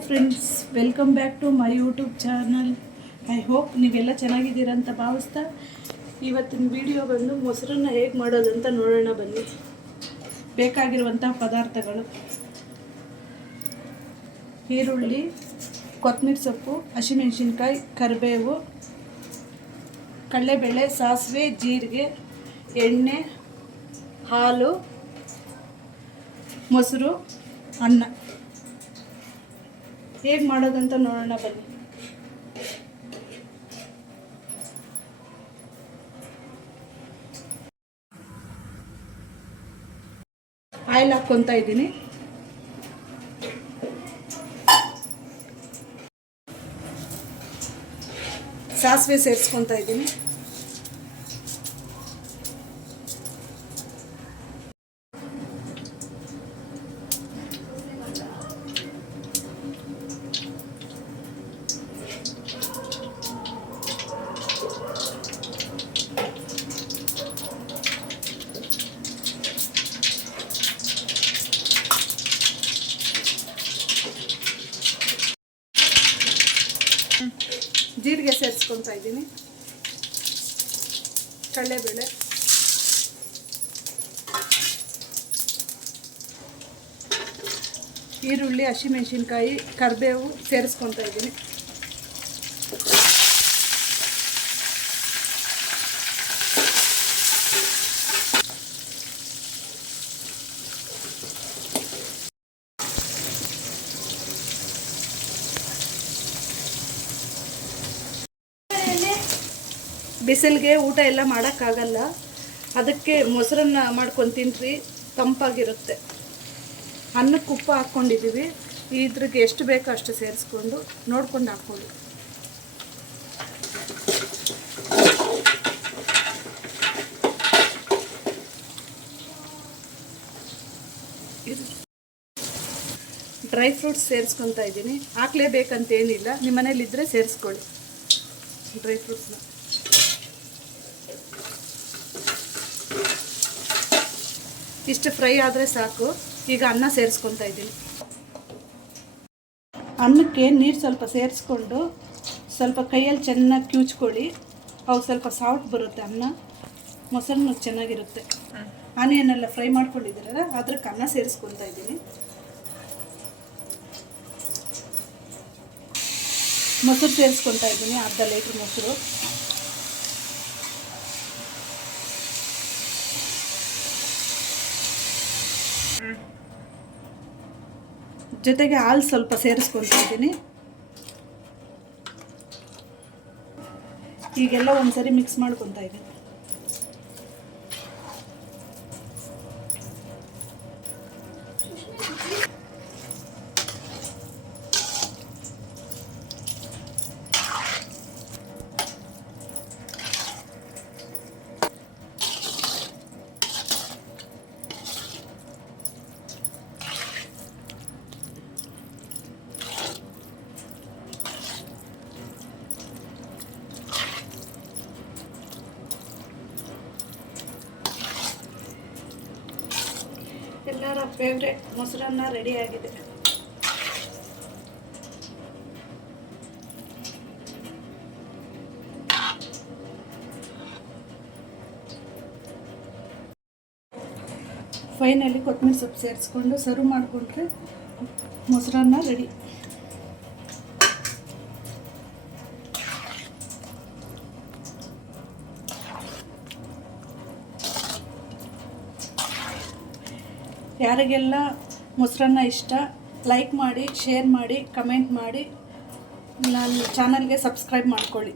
Hi friends, welcome back to my YouTube channel. I hope ನೀವೆಲ್ಲ ಚೆನ್ನಾಗಿದ್ದೀರಾ ಅಂತ ಭಾವಿಸ್ತಾ ಇವತ್ತಿನ ವಿಡಿಯೋ ಬಂದು ಮೊಸರನ್ನ ಹೇಗೆ ಮಾಡೋದಂತ ನೋಡೋಣ ಬನ್ನಿ. ಬೇಕಾಗಿರುವಂಥ ಪದಾರ್ಥಗಳು: ಈರುಳ್ಳಿ, ಕೊತ್ತಂಬರಿ ಸೊಪ್ಪು, ಹಸಿಮೆಣಸಿನ್ಕಾಯಿ, ಕರಿಬೇವು, ಕಡಲೆಬೇಳೆ, ಸಾಸಿವೆ, ಜೀರಿಗೆ, ಎಣ್ಣೆ, ಹಾಲು, ಮೊಸರು, ಅನ್ನ. ಹೇಗೆ ಮಾಡೋದಂತ ನೋಡೋಣ ಬನ್ನಿ. ಆಯಿಲ್ ಹಾಕ್ಕೊತಾ ಇದ್ದೀನಿ. ಸಾಸಿವೆ ಸೇರಿಸ್ಕೊತಾ ಇದ್ದೀನಿ. ಜೀರಿಗೆ ಸೇರಿಸ್ಕೊತಾ ಇದ್ದೀನಿ. ಕಡಲೆಬೇಳೆ, ಈರುಳ್ಳಿ, ಹಸಿಮೆಣಸಿನ್ಕಾಯಿ, ಕರಿಬೇವು ಸೇರಿಸ್ಕೊತಾ ಇದ್ದೀನಿ. ಬಿಸಿಲಿಗೆ ಊಟ ಎಲ್ಲ ಮಾಡೋಕ್ಕಾಗಲ್ಲ, ಅದಕ್ಕೆ ಮೊಸರನ್ನ ಮಾಡ್ಕೊಂಡು ತಿನ್ನಿರಿ, ತಂಪಾಗಿರುತ್ತೆ. ಅನ್ನಕ್ಕೆ ಉಪ್ಪು ಹಾಕ್ಕೊಂಡಿದ್ದೀವಿ. ಇದ್ರಿಗೆ ಎಷ್ಟು ಬೇಕೋ ಅಷ್ಟು ಸೇರಿಸ್ಕೊಂಡು ನೋಡ್ಕೊಂಡು ಹಾಕ್ಕೊಳ್ಳಿ. ಡ್ರೈ ಫ್ರೂಟ್ಸ್ ಸೇರಿಸ್ಕೊತಾ ಇದ್ದೀನಿ. ಹಾಕ್ಲೇಬೇಕಂತೇನಿಲ್ಲ, ನಿಮ್ಮ ಮನೇಲಿದ್ದರೆ ಸೇರಿಸ್ಕೊಳ್ಳಿ ಡ್ರೈ ಫ್ರೂಟ್ಸ್ನ. ಇಷ್ಟು ಫ್ರೈ ಆದರೆ ಸಾಕು. ಈಗ ಅನ್ನ ಸೇರಿಸ್ಕೊತಾ ಇದ್ದೀನಿ. ಅನ್ನಕ್ಕೆ ನೀರು ಸ್ವಲ್ಪ ಸೇರಿಸ್ಕೊಂಡು ಸ್ವಲ್ಪ ಕೈಯಲ್ಲಿ ಚೆನ್ನಾಗಿ ಕಿವುಚ್ಕೊಳ್ಳಿ. ಅವು ಸ್ವಲ್ಪ ಸಾಫ್ಟ್ ಬರುತ್ತೆ. ಅನ್ನ ಮೊಸರನ್ನ ಚೆನ್ನಾಗಿರುತ್ತೆ. ಆನಿಯನ್ನೆಲ್ಲ ಫ್ರೈ ಮಾಡ್ಕೊಂಡಿದ್ದೀರಲ್ಲ, ಅದಕ್ಕೆ ಅನ್ನ ಸೇರಿಸ್ಕೊತಾ ಇದ್ದೀನಿ. ಮೊಸರು ಸೇರಿಸ್ಕೊತಾ ಇದ್ದೀನಿ, ಅರ್ಧ ಲೀಟ್ರ್ ಮೊಸರು. ಜೊತೆಗೆ ಹಾಲು ಸ್ವಲ್ಪ ಸೇರಿಸ್ಕೊತಾ ಇದ್ದೀನಿ. ಈಗೆಲ್ಲ ಒಂದ್ಸರಿ ಮಿಕ್ಸ್ ಮಾಡ್ಕೊತಾ ಇದ್ದೀನಿ. ಎಲ್ಲರ ಫೇವ್ರೆಟ್ ಮೊಸರನ್ನ ರೆಡಿಯಾಗಿದೆ. ಫೈನಲಿ ಕೊತ್ತಂಬರಿ ಸೊಪ್ಪು ಸೇರಿಸ್ಕೊಂಡು ಸರ್ವ್ ಮಾಡಿಕೊಂಡ್ರೆ ಮೊಸರನ್ನ ರೆಡಿ. ಯಾರಿಗೆಲ್ಲ ಮೊಸರನ್ನ ಇಷ್ಟ, ಲೈಕ್ ಮಾಡಿ, ಶೇರ್ ಮಾಡಿ, ಕಮೆಂಟ್ ಮಾಡಿ, ನನ್ನ ಚಾನಲ್ಗೆ ಸಬ್ಸ್ಕ್ರೈಬ್ ಮಾಡ್ಕೊಳ್ಳಿ.